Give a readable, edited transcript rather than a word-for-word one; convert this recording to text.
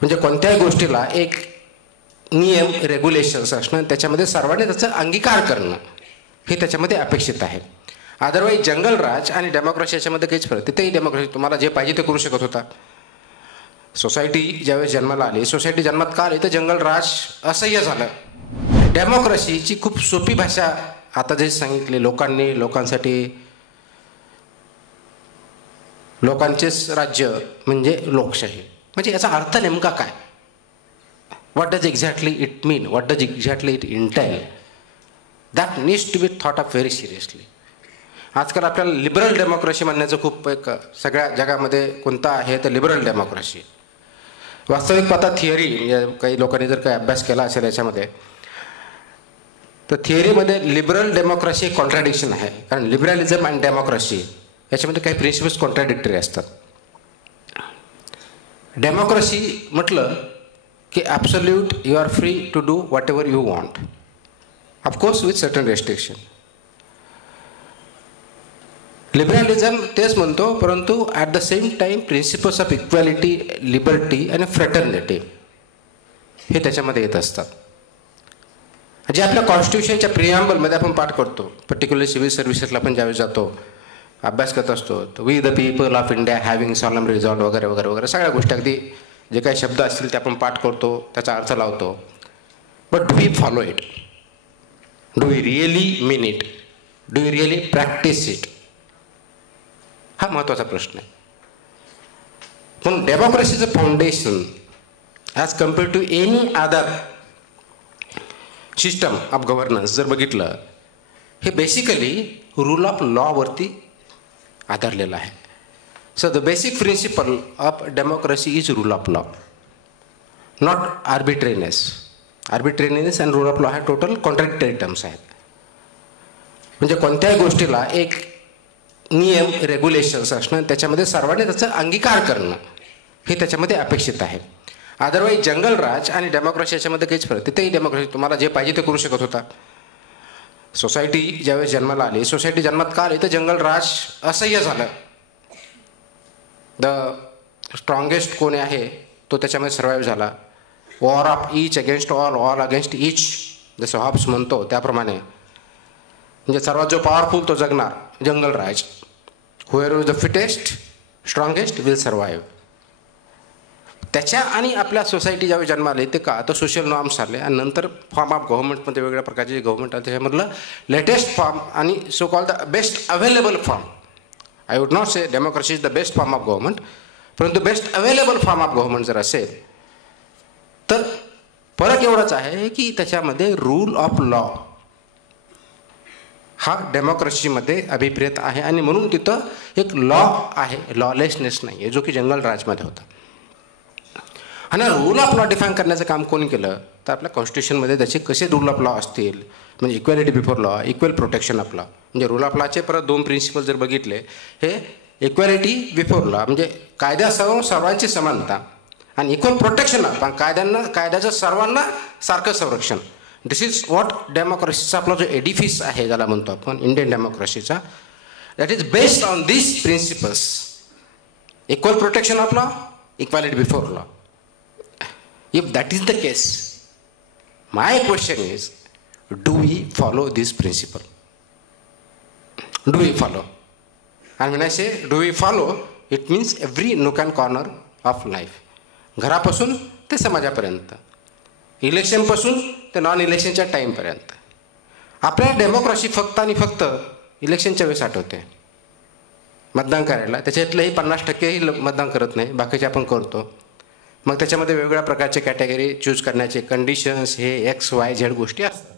म्हणजे कोणत्याही गोष्टीला एक नियम रेग्युलेशन्स असणं, त्याच्यामध्ये सर्वांनी त्याचा अंगीकार करणं हे त्याच्यामध्ये अपेक्षित आहे. अदरवाईज जंगलराज आणि डेमोक्रेसी याच्यामध्ये काहीच फरक. तिथेही डेमोक्रेसी तुम्हाला जे पाहिजे ते करू शकत होता. सोसायटी ज्यावेळेस जन्माला आली, सोसायटी जन्मात का आली तर जंगलराज असह्य झालं. डेमोक्रेसीची खूप सोपी भाषा आता जे सांगितले लोकांनी, लोकांसाठी, लोकांचेच राज्य म्हणजे लोकशाही. म्हणजे याचा अर्थ नेमका काय? What does exactly it mean? What does exactly it entail? That needs to be thought of very seriously. आजकाल आपल्याला लिबरल डेमोक्रेसी म्हणण्याचं खूप एक सगळ्या जगामध्ये कोणता आहे तर लिबरल डेमोक्रेसी. वास्तविक पाहता थिअरी, काही लोकांनी जर काही अभ्यास केला असेल याच्यामध्ये, तर थिअरीमध्ये लिबरल डेमोक्रेसी कॉन्ट्राडिक्शन आहे. कारण लिबरलिझम अँड डेमोक्रेसी याच्यामध्ये काही प्रिन्सिपल्स कॉन्ट्राडिक्टरी असतात. डेमोक्रेसी म्हटलं की absolute you are free to do whatever you want, of course with certain restriction. Liberalism तेच म्हणतो, परंतु at the same time principles of equality, liberty आणि फ्रेटर्निटी हे त्याच्यामध्ये येत असतात. जे आपल्या कॉन्स्टिट्यूशनच्या प्रिॲम्बलमध्ये आपण पाठ करतो, पर्टिक्युलर सिव्हिल सर्व्हिसेसला आपण ज्यावेळेस जातो, अभ्यास करत असतो, तर we the people of India having solemnly resolve वगैरे वगैरे वगैरे सगळ्या गोष्टी, अगदी जे काही शब्द असतील ते आपण पाठ करतो, त्याचा अर्थ लावतो. But do we follow it? Do we really mean it? Do we really practise it? हा महत्त्वाचा प्रश्न आहे. पण डेमोक्रेसीचं foundation as compared to any other system of governance जर बघितलं, हे बेसिकली रूल ऑफ लॉवरती आधारलेलं आहे. So the basic principle of democracy is rule of law, not arbitrariness. Arbitrariness and rule of law ह्या टोटल कॉन्ट्रॅडिक्टरी टर्म्स आहेत. म्हणजे कोणत्याही गोष्टीला एक नियम रेग्युलेशन्स असणं, त्याच्यामध्ये सर्वांनी त्याचा अंगीकार करणं हे त्याच्यामध्ये अपेक्षित आहे. अदरवाईज जंगलराज आणि डेमोक्रेसी याच्यामध्ये काहीच फरक. तिथेही डेमोक्रेसी तुम्हाला जे पाहिजे ते करू शकत होता. सोसायटी ज्यावेळेस जन्माला आली, सोसायटी जन्मात का आली तर जंगलराज असह्य झालं. द स्ट्रॉंगेस्ट कोण आहे तो त्याच्यामध्ये सर्वाईव्ह झाला. War of each against all, all against each, जसं हॉब्स म्हणतो त्याप्रमाणे. म्हणजे सर्वात जो पॉवरफुल तो जगणार, जंगलराज. Whoever is the fittest, strongest will survive. त्याच्या आणि आपल्या सोसायटी ज्यावेळी जन्माला येते का तर सोशल नॉर्म्स आले, आणि नंतर फॉर्म ऑफ गव्हर्नमेंटमध्ये वेगवेगळ्या प्रकारचे जे गव्हर्नमेंट आले त्याच्यामधलं लेटेस्ट फॉर्म आणि so called the best available form. I would not say democracy is the best form of government, परंतु best available form of government जर असेल तर फरक एवढाच आहे की त्याच्यामध्ये रूल ऑफ लॉ हा डेमोक्रेसीमध्ये अभिप्रेत आहे, आणि म्हणून तिथं एक लॉ आहे, लॉलेसनेस नाही आहे, जो की जंगलराजमध्ये होता. आणि रूल ऑफ लॉ डिफाईन करण्याचं काम कोण केलं तर आपल्या कॉन्स्टिट्यूशनमध्ये त्याचे कसे रूल ऑफ लॉ असतील, म्हणजे equality before law, equal protection of law. म्हणजे रूल ऑफ लॉचे परत दोन प्रिन्सिपल जर बघितले, हे इक्वॅलिटी बिफोर लॉ म्हणजे कायद्यासमोर सर्वांची समानता, आणि इक्वल प्रोटेक्शन ऑफ कायद्याचं सर्वांना सारखं संरक्षण. दिस इज व्हॉट डेमोक्रेसीचा आपला जो एडिफिस आहे ज्याला म्हणतो आपण इंडियन डेमोक्रेसीचा, that is based on this principles. Equal protection of law, equality before law. If that is the case, my question is, do we follow this principle? Do we follow? And when I say do we follow, it means every nook and corner of life. घरापासून ते समाजापर्यंत, इलेक्शनपासून ते non इलेक्शनच्या टाईमपर्यंत. आपल्याला democracy फक्त आणि फक्त इलेक्शनच्या वेळेस आठवते मतदान करायला. त्याच्यातलंही 50% मतदान करत नाही, बाकीचे आपण करतो. मग त्याच्यामध्ये वेगवेगळ्या प्रकारचे कॅटेगरी चूज करण्याचे कंडिशन्स हे XYZ गोष्टी असतात.